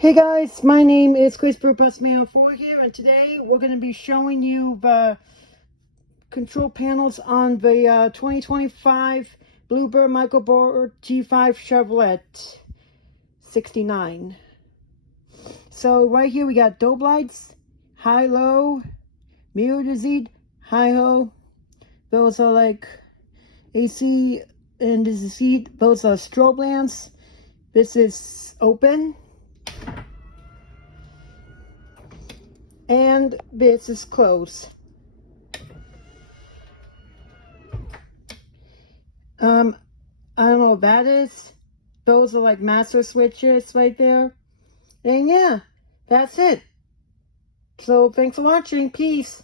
Hey guys, my name is Christopher Busman04 here, and today we're going to be showing you the control panels on the 2025 Bluebird MicroBird G5 Chevrolet 69. So right here we got dope lights, high-low, mirror to Z, high-ho. Those are like AC and this is Z. Those are strobe lamps. This is open. And this is closed. I don't know what that is. Those are like master switches right there. And yeah, that's it. So thanks for watching. Peace.